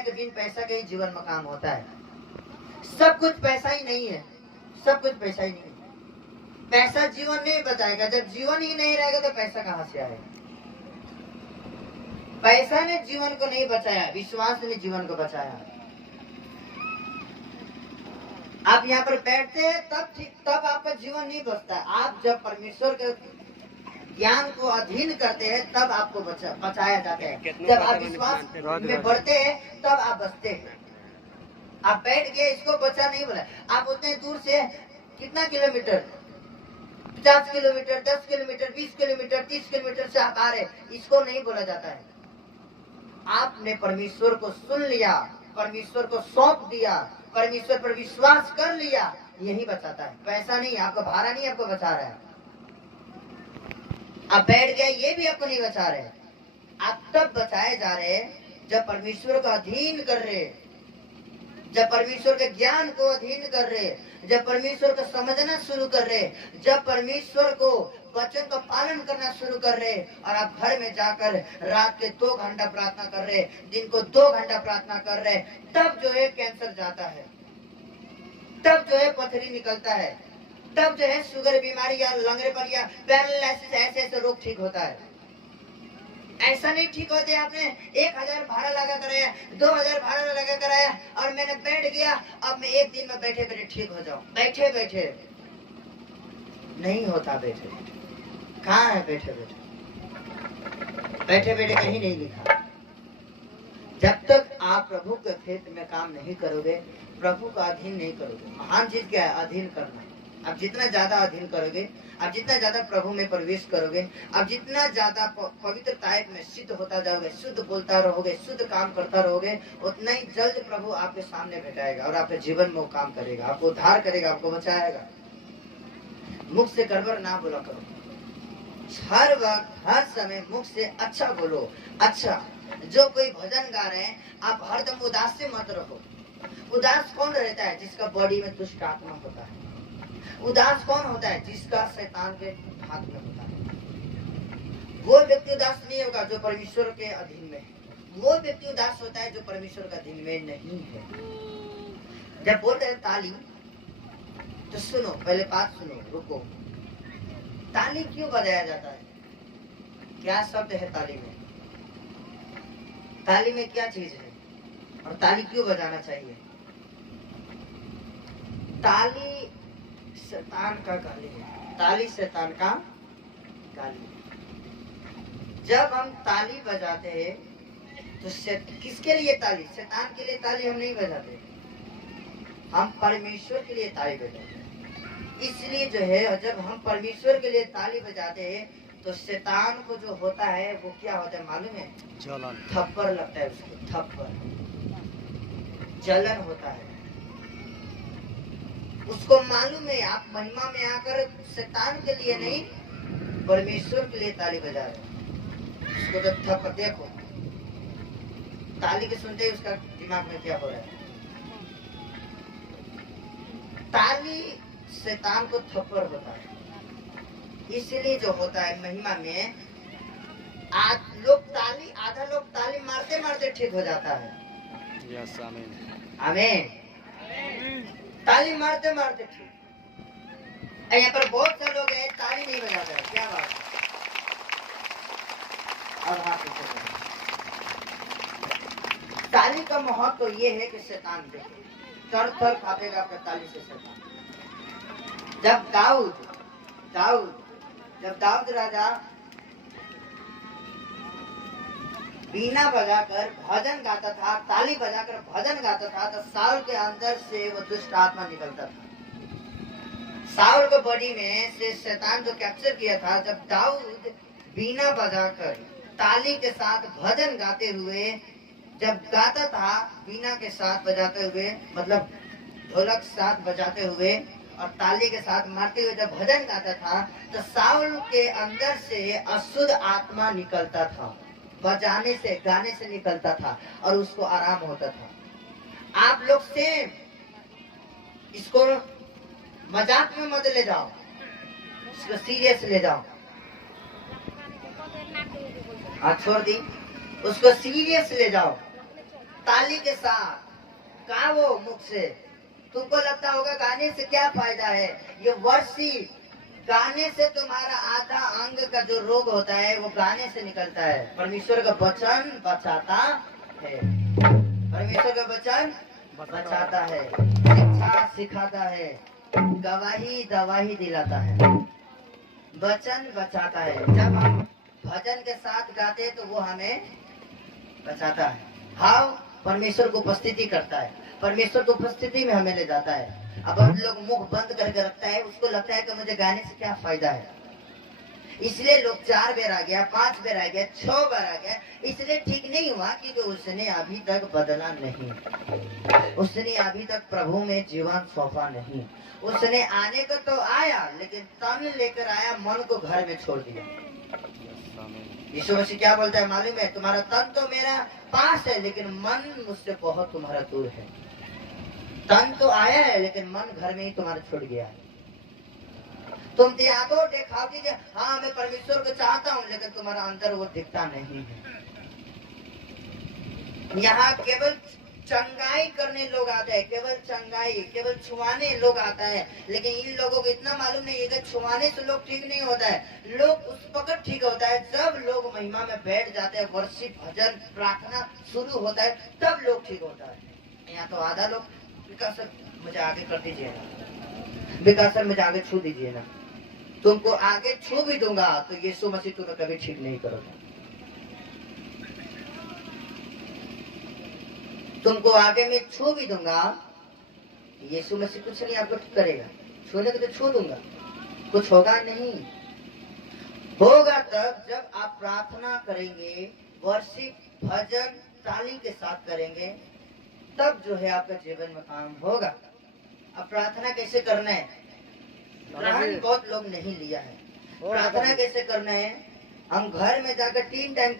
है कि बिन पैसा के ही जीवन में काम होता है। सब कुछ पैसा ही नहीं है, सब कुछ पैसा ही नहीं है। पैसा जीवन नहीं बचाएगा। जब जीवन ही नहीं रहेगा तो पैसा कहाँ से आएगा? पैसा ने जीवन को नहीं बचाया, विश्वास ने जीवन को बचाया। आप यहाँ पर बैठते हैं तब आपका जीवन नहीं बचता है। आप जब परमेश्वर के ज्ञान को अधीन करते हैं तब आपको बचाया जाता है। जब आप विश्वास में बढ़ते हैं तब आप बचते हैं। आप बैठ गए, इसको बचा नहीं बोला। आप उतने दूर से कितना kilometre, 50 kilometre, 10 kilometre, 20 kilometre, 30 kilometre से आप आ रहे, इसको नहीं बोला जाता है। आपने परमेश्वर को सुन लिया, परमेश्वर को सौंप दिया, परमेश्वर पर विश्वास कर लिया, यही बचाता है। पैसा नहीं, आपका भाड़ा नहीं आपको बचा रहा है। आप बैठ गए, ये भी आपको नहीं बचा रहे। आप तब बचाए जा रहे जब परमेश्वर का अधीन कर रहे, जब परमेश्वर के ज्ञान को अधीन कर रहे, जब परमेश्वर को समझना शुरू कर रहे, जब परमेश्वर को वचन का पालन करना शुरू कर रहे। और आप घर में जाकर रात के 2 घंटा प्रार्थना कर रहे, दिन को 2 घंटा प्रार्थना कर रहे, तब जो है कैंसर जाता है, तब जो है पथरी निकलता है, तब जो है शुगर बीमारी या लंगड़े पर या पैरालिसिस ऐसे रोग ठीक होता है। ऐसा नहीं ठीक होते। आपने 1000 भाड़ा लगा कराया, 2000 भाड़ा लगा कराया और मैंने बैठ गया, अब मैं 1 दिन में बैठे बैठे ठीक हो जाऊं। बैठे बैठे नहीं होता। बैठे कहाँ है? बैठे बैठे, बैठे बैठे कहीं नहीं लिखा। जब तक आप प्रभु के क्षेत्र में काम नहीं करोगे, प्रभु का अधीन नहीं करोगे। महान चीज क्या है? अधीन करना। आप जितना ज्यादा अधीन करोगे, आप जितना ज्यादा प्रभु में प्रवेश करोगे, आप जितना ज्यादा पवित्रता में सिद्ध होता जाओगे, शुद्ध बोलता रहोगे, शुद्ध काम करता रहोगे, उतना ही जल्द प्रभु आपके सामने भेटाएगा और आपके जीवन में वो काम करेगा, आपको उद्धार करेगा, आपको बचाएगा। मुख से गड़बड़ ना बोला करो। हर वक्त, हर समय मुख से अच्छा बोलो। अच्छा, जो कोई भजन गा रहे हैं, आप हरदम उदास से मत रहो। उदास कौन रहता है? जिसका बॉडी में दुष्ट आत्मा होता है। उदास कौन होता है? जिसका शैतान के हाथ में होता है। वो व्यक्ति उदास नहीं होगा जो परमेश्वर के अधीन में है। वो व्यक्ति उदास होता है जो परमेश्वर के अधीन में नहीं है। जब बोलते हैं ताली, तो सुनो, पहले बात सुनो, रुको। ताली क्यों बजाया जाता है? क्या शब्द है ताली में? ताली में क्या चीज है? और ताली क्यों बजाना चाहिए? ताली शैतान का गाली है। ताली शैतान का गाली। जब हम ताली बजाते हैं तो किसके लिए ताली? शैतान के लिए ताली हम नहीं बजाते, हम परमेश्वर के लिए ताली बजाते हैं। इसलिए जो है, जब हम परमेश्वर के लिए ताली बजाते हैं तो शैतान को जो होता है वो क्या होता है मालूम है? जलन। थप्पड़ लगता है उसको, थप्पड़, जलन होता है उसको। मालूम है आप महिमा में आकर शैतान के लिए नहीं, परमेश्वर के लिए ताली बजा रहे। उसको तो थप्पड़ देखो, ताली के सुनते ही उसका दिमाग में क्या हो रहा है? ताली शैतान को थप्पड़ होता है। इसलिए जो होता है महिमा में, आधा लोग ताली मारते मारते ठीक हो जाता है। यस, आमीन, आमीन। ताली मारते मारते ठीक। यहाँ पर बहुत से लोग हैं ताली नहीं बजाते हैं। क्या बात है? और हाथ ऊपर। ताली का महत्व तो ये है कि शैतान देखे, थर थर कांपेगा आपका ताली से शैतान। जब दाऊद राजा बीना बजाकर भजन गाता था, ताली बजाकर भजन गाता था, तो साउल के अंदर से वो दुष्ट आत्मा निकलता था। साउल को बॉडी में से शैतान जो कैप्चर किया था, जब दाऊद बीना बजाकर ताली के साथ भजन गाते हुए जब गाता था, बीना के साथ बजाते हुए, मतलब ढोलक साथ बजाते हुए और ताली के साथ मारते हुए जब भजन गाता था, तो साउल के अंदर से अशुद्ध आत्मा निकलता था, बजाने से, गाने से निकलता था और उसको आराम होता था। आप लोग सेम इसको मजाक में मत ले जाओ, इसको सीरियस ले जाओ। छोड़ दी, उसको सीरियस ले जाओ। ताली के साथ, कहा वो मुख से। तुमको लगता होगा गाने से क्या फायदा है? ये वर्शिप, गाने से तुम्हारा आधा अंग का जो रोग होता है वो गाने से निकलता है। परमेश्वर का वचन बचाता है, परमेश्वर का वचन बचाता है, शिक्षा सिखाता है, गवाही दवाही दिलाता है, वचन बचाता है। जब हम भजन के साथ गाते हैं तो वो हमें बचाता है। हाँ, परमेश्वर को उपस्थिति करता है, परमेश्वर को उपस्थिति में हमें ले जाता है। अब हम लोग मुख बंद करके रखता है, उसको लगता है कि मुझे गाने से क्या फायदा है, इसलिए लोग 4 बार आ गया, 5 बार आ गया, 6 बार आ गया। इसलिए ठीक नहीं हुआ क्योंकि उसने अभी तक बदला नहीं, उसने अभी तक प्रभु में जीवन सौंपा नहीं। उसने आने को तो आया लेकिन तन लेकर आया, मन को घर में छोड़ दिया। यीशु मसीह क्या बोलता है मालूम है? तुम्हारा तन तो मेरा पास है लेकिन मन मुझसे बहुत तुम्हारा दूर है। तन तो आया है लेकिन मन घर में ही तुम्हारा छूट गया है। तुम दिखाओ दिखाओगे कि हाँ मैं परमेश्वर को चाहता हूँ, लेकिन तुम्हारा अंदर वो दिखता नहीं है। यहाँ केवल चंगाई करने लोग आते हैं, केवल चंगाई, केवल छुआने लोग आता है, लेकिन इन लोगों को इतना मालूम नहीं है कि छुआने से लोग ठीक नहीं होता है। लोग उस वक्त ठीक होता है जब लोग महिमा में बैठ जाते हैं, वर्शिप भजन प्रार्थना शुरू होता है, तब लोग ठीक होता है। यहाँ तो आधा लोग विकास सर मुझे आगे कर दीजिए ना, विकास सर मुझे आगे छू दीजिए ना, तुमको आगे छू भी दूंगा तो यीशु मसीह तुम्हें कभी ठीक नहीं करोगे। तुमको आगे में छू भी दूंगा, यीशु मसीह कुछ नहीं आपको ठीक करेगा। छूने को तो छू दूंगा, कुछ होगा नहीं। होगा तब जब आप प्रार्थना करेंगे, वर्शिप भजन ताली के साथ करेंगे, तब जो है आपका जीवन में काम होगा। अब प्रार्थना कैसे करना है? ग्रहण बहुत लोग नहीं लिया है। प्रार्थना कैसे करना है? हम घर में जाकर 3 टाइम